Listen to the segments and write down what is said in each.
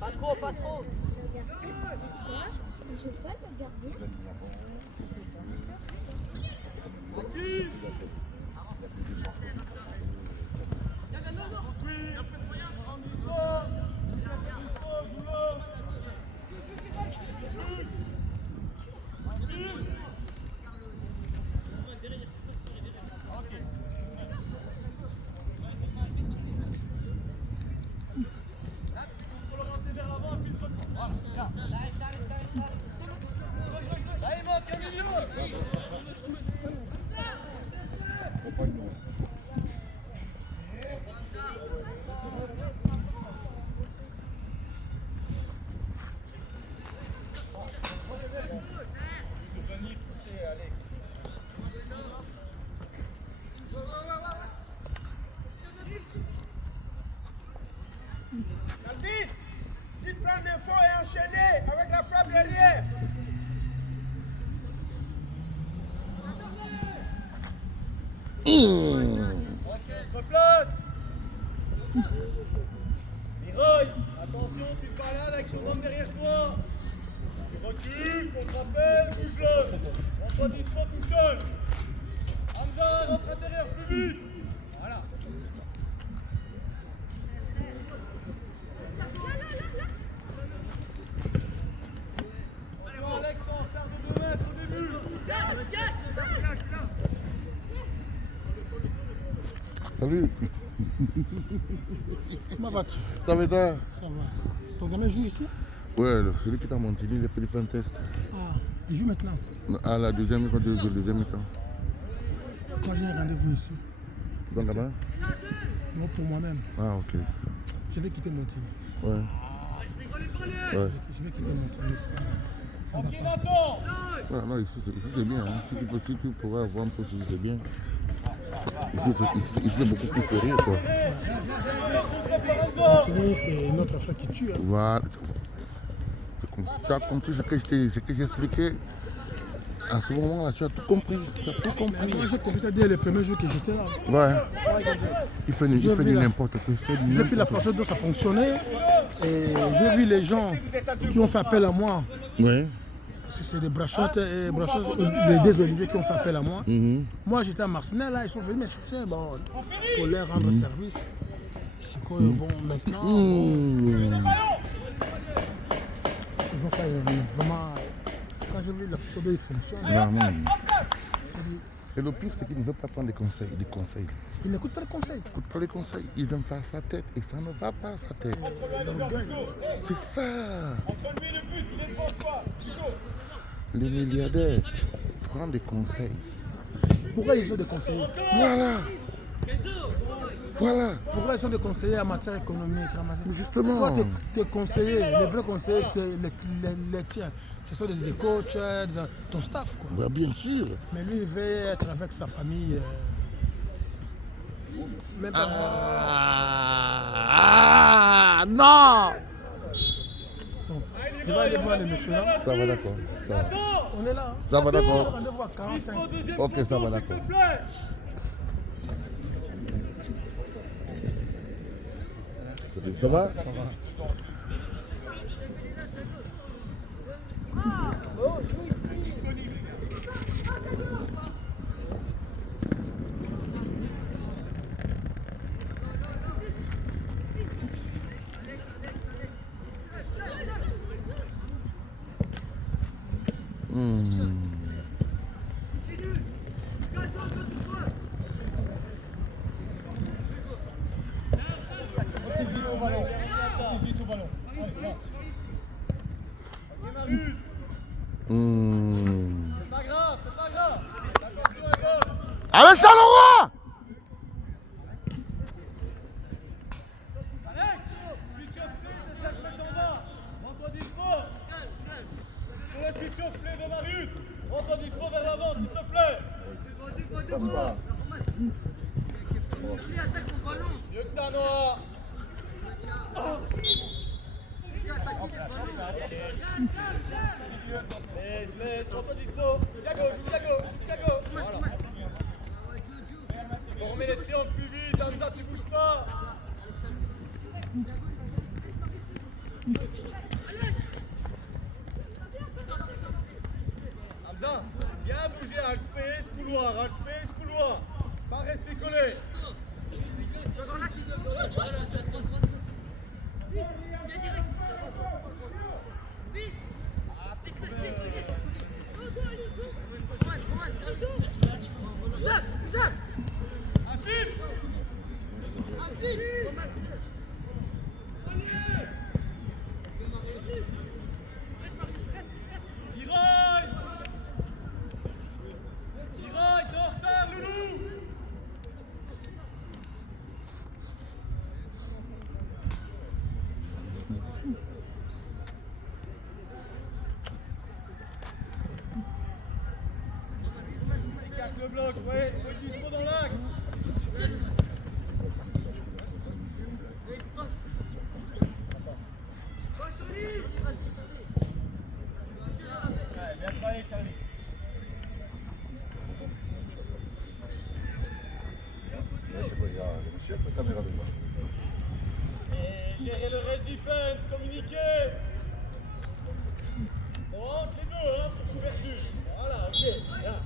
Pas trop, pas trop. Je peux pas le garder. Je sais Vite prendre l'info et enchaîner avec la frappe derrière. Ok, replace. Miroy, attention, tu te balades avec ton homme derrière toi. Tu recules, contre-appel, bouge-le. Rends-toi dispo tout seul. Hamza, rentre intérieur plus vite. Voilà. Alex, t'en faire de 2 mètres au début. Salut. Comment vas-tu? Ça va toi? Ça va. Ton gamin joue ici? Ouais, celui qui t'a monté, il a fait un test. Ah, il joue maintenant? À la deuxième mi-temps. Moi j'ai un rendez-vous ici. Donc là-bas? Non, pour moi-même. Ah, ok. Je vais quitter mon team. Ouais. Ouais. Je vais quitter mon team. Ça va Ok, pas. Nathan. Non, ici c'est bien. Hein. Si tu pourrais avoir un peu, c'est bien. Ici c'est beaucoup plus sérieux, quoi. Martini, c'est notre affaire qui tue. Hein. Voilà. Tu as compris ce que j'ai expliqué. À ce moment-là, tu as tout compris. Tu as tout compris. Moi j'ai compris ça dès les premiers jours que j'étais là. Ouais. Il fait n'importe quoi. J'ai vu la façon dont ça fonctionnait. Et j'ai vu les gens qui ont fait appel à moi. Ouais. C'est des brachottes et des oliviers qui ont fait appel à moi. Moi j'étais à Marseille, là ils sont venus me chercher pour leur rendre service. C'est quoi bon maintenant ils vont faire vraiment. Quand j'ai vu la façon dont ils fonctionnent. Vraiment. Et le pire, c'est qu'il ne veut pas prendre des conseils. Il n'écoute pas les conseils. Il n'écoute pas les conseils. Il donne ça à sa tête et ça ne va pas à sa tête. C'est ça. Les milliardaires prennent des conseils. Pourquoi ils ont des conseillers? Voilà. Pourquoi ils ont des conseillers en matière économique? Justement. Toi, tes conseillers, les vrais conseillers, les tiens, ce sont des coachs, ton staff, quoi. Bah, bien sûr. Mais lui, il veut être avec sa famille. Même pas Non. bon, je vais aller voir les messieurs là. Ça va, d'accord. Ça va. On est là. Hein. Ça va, d'accord. Rendez-vous à 45. Ok, ça va, d'accord. Ça va? Ça va. C'est pas grave. L'attention est bonne. Allez, Charleroi! Alex, future sprint, essaie de mettre en bas. Rends-toi dispo. Prends ton dispo vers l'avant, s'il te plaît. Mieux que ça, Noah. Laisse, prends ton dispo. Thiago, Thiago. Voilà. On remet les triangles plus vite, Hamza, tu bouges pas. Hamza, viens bouger, space, couloir. Pas rester collé. Iraï, t'es en retard, loulou. Écarte le bloc, ouais, faut du dispo dans l'axe. Bien travaillé, Charlie. C'est bon, il y a le monsieur avec la caméra devant. Et gérer le reste du fence, communiquer. On rentre les deux, hein, pour couverture. Voilà, ok, bien.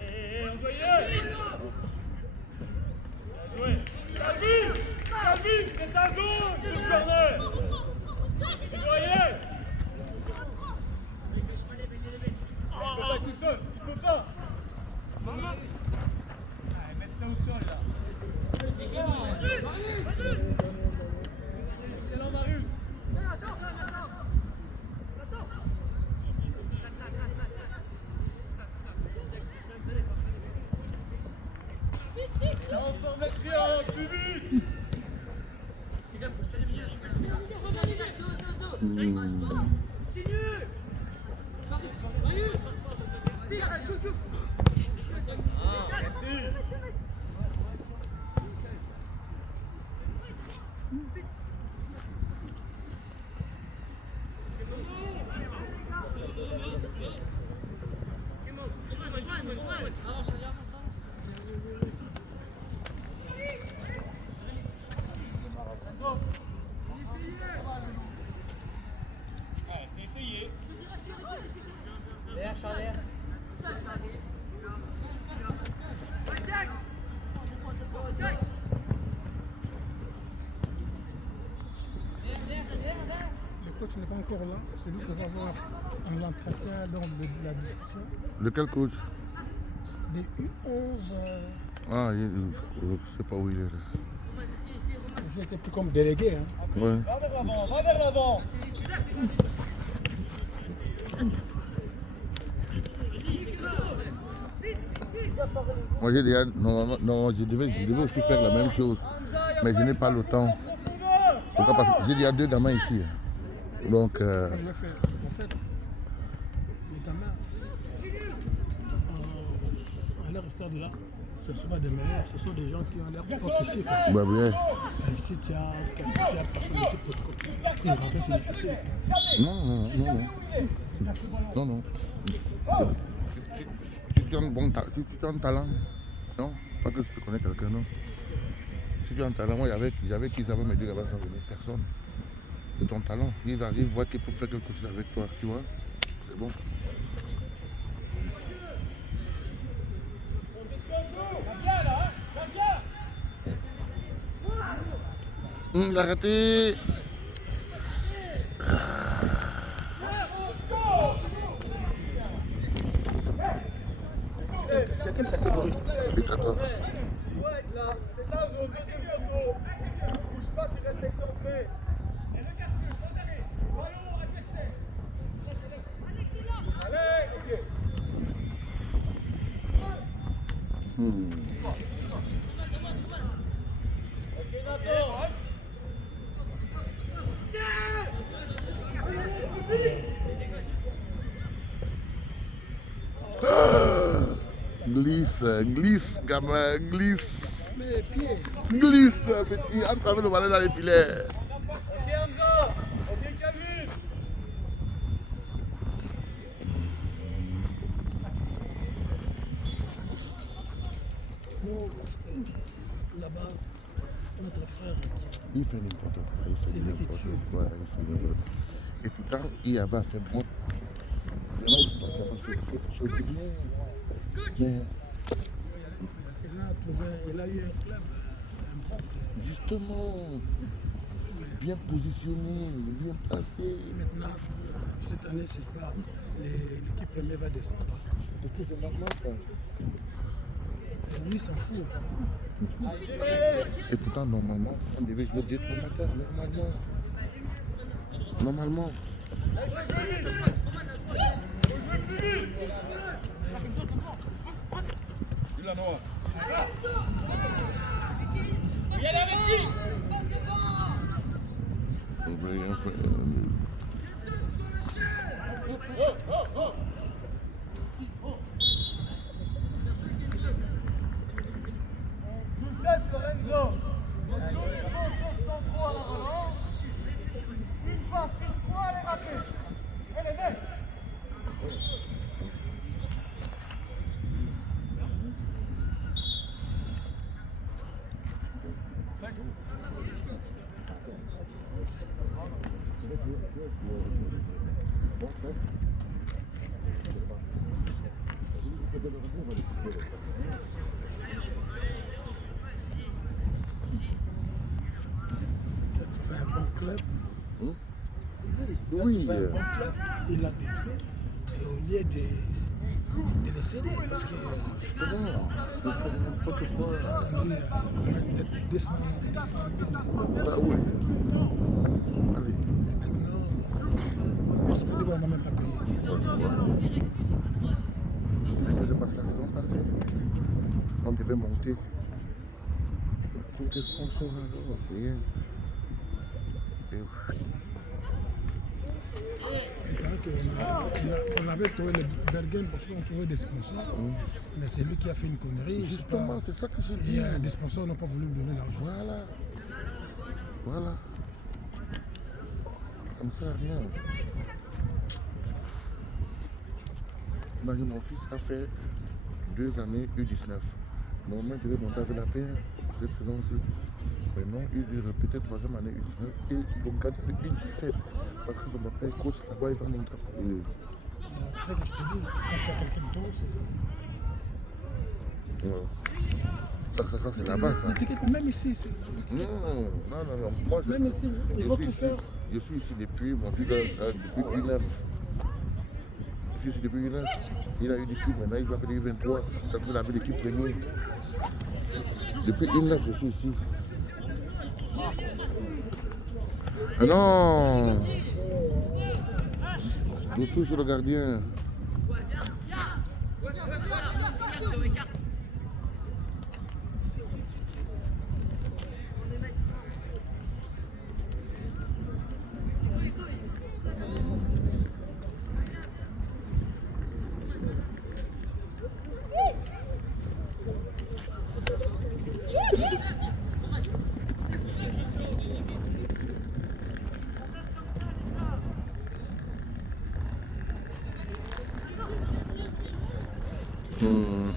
Et on doit y aller. Bien joué. Calvin, c'est ta zone, sur le corner. Tu dois y aller. Tu peux pas tout seul, tu peux pas. Allez, mettre ça au sol là. Excellent Marius. Là on forme les triangles, plus vite. Ah, merci. C'est essayé. Derrière, Charlie. Le coach n'est pas encore là, c'est lui qui va avoir un entretien lors de la discussion. Lequel coach? Des U11, Ah, je ne sais pas où il est. j'ai été plus comme délégué. Hein. Ouais. Va vers l'avant. Moi, j'ai déjà, non, je devais aussi faire la même chose, mais je n'ai pas le temps. Pourquoi? Parce que j'ai déjà 2 gamins ici. Donc, Je l'ai fait. En fait, les gamins, à leur stade là, ce ne sont pas des meilleurs, ce sont des gens qui ont l'air hautes ici. bah, bien. Et si tu as personne ici pour rentrer, c'est difficile. Non. Si tu as un bon talent, si tu as un talent, non, pas que tu connais quelqu'un, non. Si tu as un talent, moi j'avais qui savait me dire qu'il va venir, personne. C'est ton talent, ils arrivent, voient qu'ils peuvent faire quelque chose avec toi, tu vois, c'est bon. Il a raté. C'est quelle catégorie ça? Les 14. Ouais, là, c'est ta zone, deuxième poteau. Bouge pas, tu restes excentré. Allez, ok. Ok, Nathan. glisse, gamin, glisse. Mais pied. Glisse, petit, entrave le ballon dans les filets. Ok Hamza. Ok Calvin. Nous, là-bas, notre frère, Il fait n'importe quoi, il fait C'est lui qui n'importe tue. quoi, il fait n'importe quoi. Et pourtant, il avait fait bon. Vraiment, il ne pas fait quelque chose de bien. Mais il a eu un club, un bon club. justement, bien positionné, bien placé. Maintenant, cette année, c'est pas l'équipe première va descendre. Est-ce que c'est normal ça? Et lui, il s'en fout. Et pourtant, normalement, on devait jouer 2-3 matins, normalement. Là, non. On peut rien faire. Lorenzo. Centraux à la relance. Une passe sur 3, elle est ratée. Elle est nette. Tu fais un bon club. Oui. Tu fais un bon club, il l'a détruit. Et au lieu de le céder, parce que Justement, il faut faire n'importe quoi. lui, peut-être 200 000 euros. Bah oui. Allez. Et maintenant, moi, ça fait 2 mois, on m'a même pas payé. Ce qui s'est passé la saison passée, on devait monter. On trouve des sponsors alors, rien. Et Il paraît qu'on avait trouvé le Bergen parce qu'on trouvait des sponsors. Mais c'est lui qui a fait une connerie. je sais pas. justement, c'est ça que j'ai Et dit. des sponsors n'ont pas voulu me donner l'argent. Voilà. Comme ça, rien. Imagine, mon fils a fait 2 années U19. Normalement, il devait monter avec la paire cette saison-ci. Mais non, il devait répéter 3e année U19 et donc garder le U17. Parce que son papa est coach là-bas, il va monter pour lui. C'est ce que je te dis. Quand tu as quelqu'un d'autre, c'est. Ouais. Ça c'est la base. Mais t'inquiète, même ici, Non. Moi, même ici, ils vont tout faire. Je suis ici depuis mon fils depuis U9. Je suis ici depuis U9. Il a eu des filles, maintenant il va faire U23. Ça peut laver l'équipe première. Depuis U9, je suis ici. Ah non! Retour sur le gardien.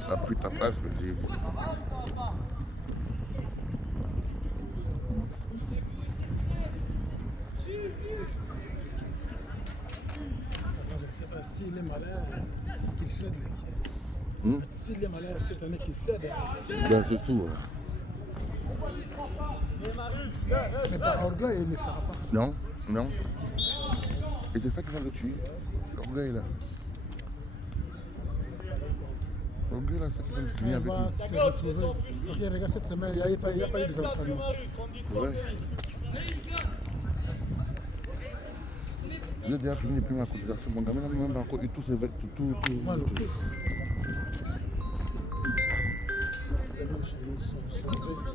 Appuie ta place, petit. Je ne sais pas s'il est malin, qu'il cède. S'il est malin cette année, qu'il cède. Ben, c'est tout. Mais par orgueil, il ne le fera pas. Non. Et c'est ça qui va le tuer. L'orgueil là. L'orgueil là, c'est ça qui va le finir Il avec va lui. se retrouver. Ok, regarde cette semaine, il n'y a pas eu des entraînements. Ouais. J'ai déjà fini depuis ma cotisation. Mon gamin n'a même pas encore eu tous ses vêtements. Tout. Voilà.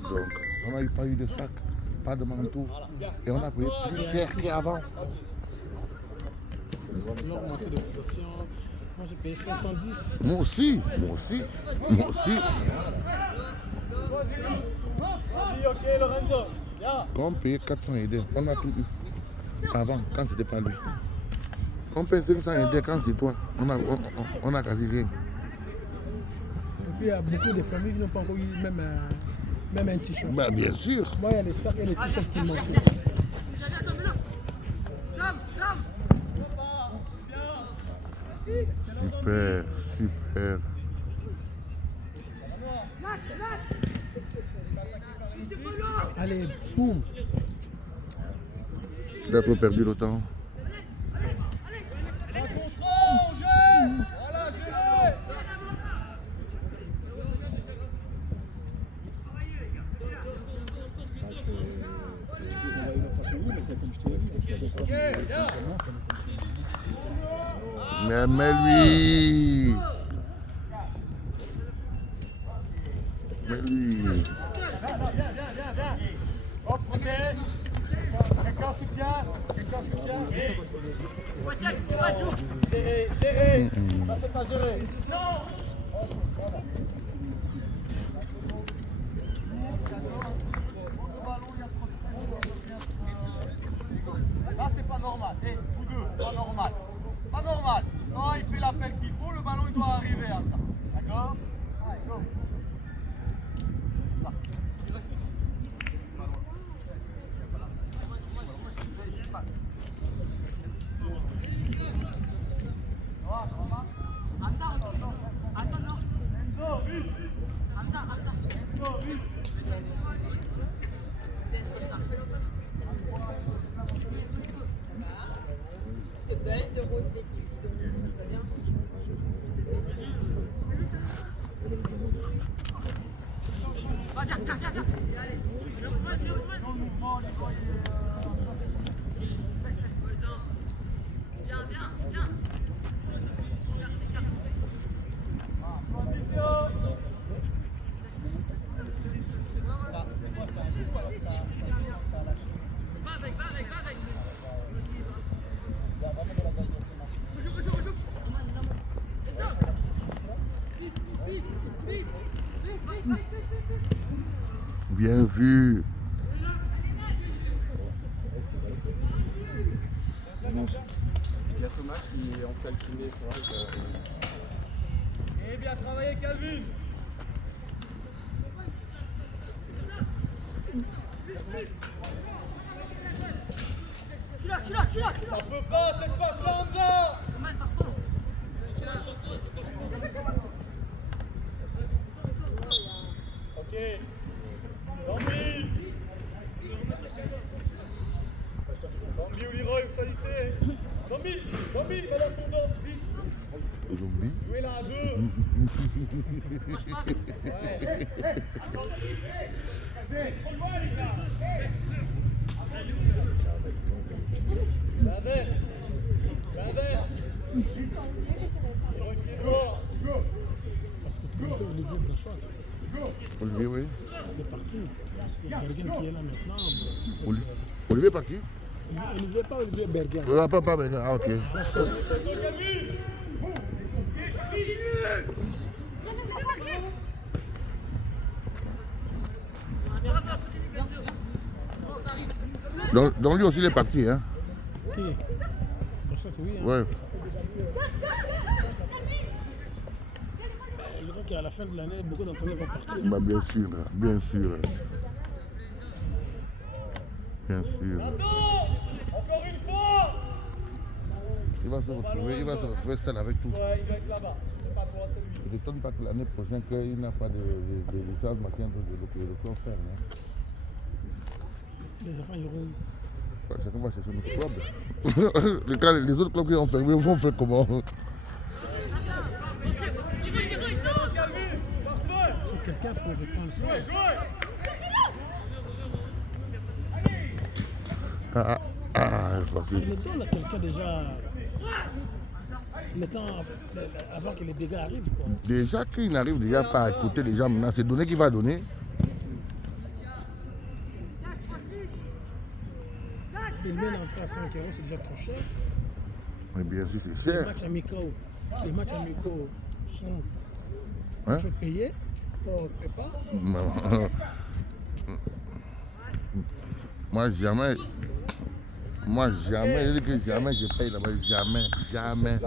Donc, on n'a pas eu de sac, pas de manteau. Et on a payé plus cher qu'avant. L'augmentation de cotisation, Moi j'ai payé 510. Moi aussi. Vas-y, ok, Lorenzo. Bien. Quand on payait 400 aides, on a tout eu. Avant, quand c'était pas lui. On paye 500 aides quand c'est toi. On a quasi rien. Et puis il y a beaucoup de familles qui n'ont pas encore eu même un t-shirt. Bah, bien sûr. Moi il y a les sacs et les t-shirts qui manquent. Super. Allez, boum. D'être perdu le temps. Un contrôle, on gère. Voilà, gérez. Ok, bien. Mais lui. Viens. Hop, ok. Quelqu'un soutient. Gérer. Ça c'est pas gérer. Non. Là c'est pas normal. Vous deux, pas normal. Pas normal. Non, il fait l'appel qu'il faut, le ballon il doit arriver à ça. D'accord? Allez, go. Te belle de rose vêtue, donc ça va bien. Bien vu. Il y a Thomas qui est en salle kiné, c'est vrai que... Et bien travaillé, Calvin. Ça peut pas, cette passe-là, Hamza. Ok. Zambi ou Leroy, vous salissez. Zambi, va dans son dos, vite. Zombie. Jouez là à deux. L'inverse. Reculez dehors. Parce que tu connaissais Olivier Brassard. Olivier, oui. Il est parti. Il y a Bergen qui est là maintenant. Olivier est parti. Olivier, pas Olivier Bergen. Pas bien. Ah, ok. Brassard. Photo, Calvin. Donc lui aussi, il est parti, hein. Qui? Brassard, oui. Hein. Ouais. Je crois qu'à la fin de l'année, beaucoup d'entraîneurs vont partir. Bah, bien sûr. Attends, encore une fois. Il va se retrouver seul avec tout. Ouais, il doit être là-bas. C'est pas toi, c'est lui. Il ne m'étonne pas que l'année prochaine, qu'il n'a pas de licence, machin, de quoi faire. Hein. Les enfants iront. Ouais, chacun va chercher notre club. Les autres clubs qui ont fermé vont faire comment? Si quelqu'un peut répondre ça. Vas-y. Le temps, là, quelqu'un déjà. Le temps avant que les dégâts arrivent, quoi. Déjà qu'il n'arrive déjà pas à écouter les gens maintenant, c'est donné qu'il va donner. Il met l'entrée à 5 €, c'est déjà trop cher. Mais bien sûr, c'est Les cher. matchs amicaux, les matchs amicaux sont Hein? fait payer. On ne paie pas. Moi, jamais, je dis que jamais je paye là-bas. Jamais.